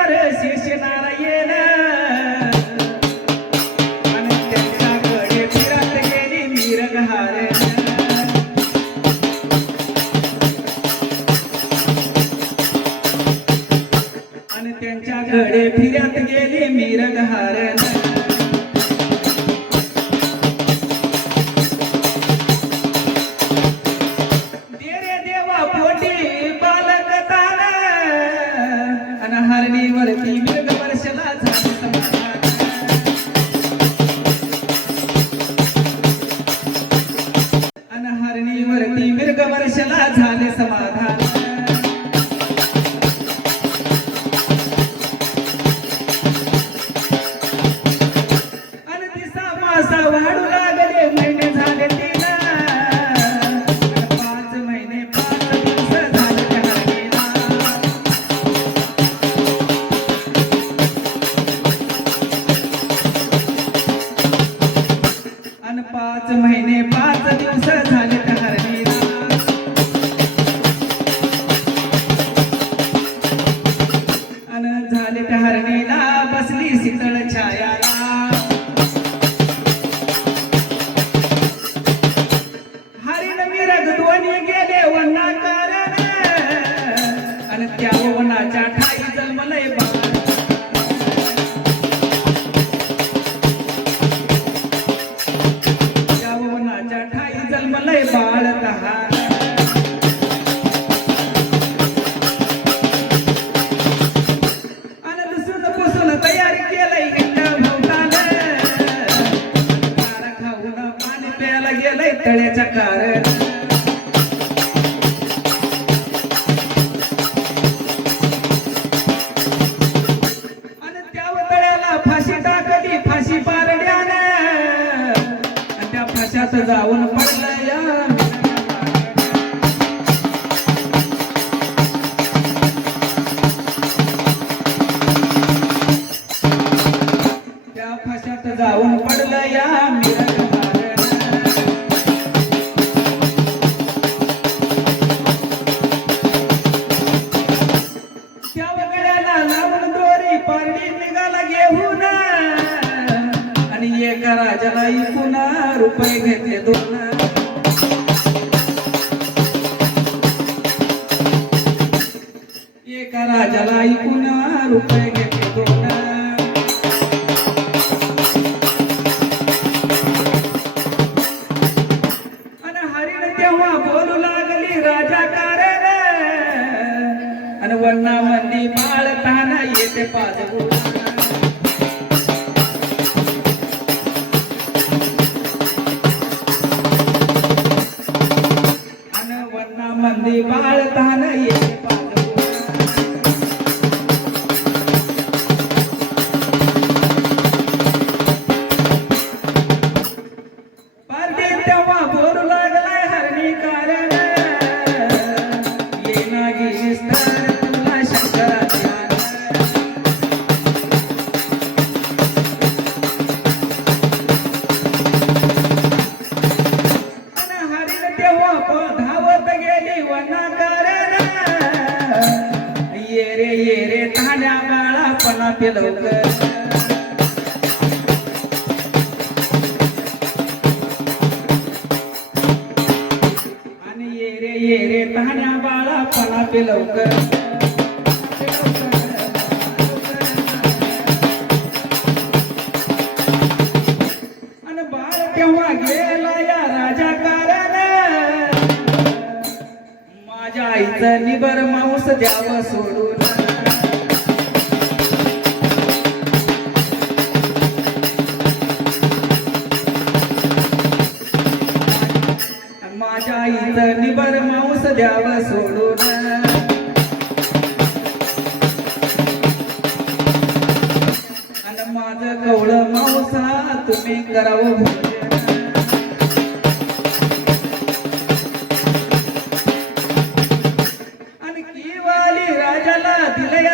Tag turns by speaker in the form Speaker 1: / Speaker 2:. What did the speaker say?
Speaker 1: Ceará, Ceará. हरणीवरती झाले समाधान. पाच महिने पाच दिवस झाले तर हरणीला बसली शीतळ छायाला फाशी टाकली फाशी पारड्याने. त्या फाशात जाऊन रुपये घेतले दोन. एका राजाला ऐकून रुपये दोन. आणि हरिण तेव्हा बोलू लागली राजा कारण आणि वन्ना मंदी बाळताना येते पाजगुण वन्ना मंदी बाळताना पणा ते लवकर. आणि ये रे ये रे ताण्या बाळा पणा पे लवकर. माझ्या आईचं निबर मांस द्यावं सोडून. बर मांस द्यावा सोडून. अन माझ कवळ मांसा तुम्ही करावं भोजन. आणि की राजाला दिले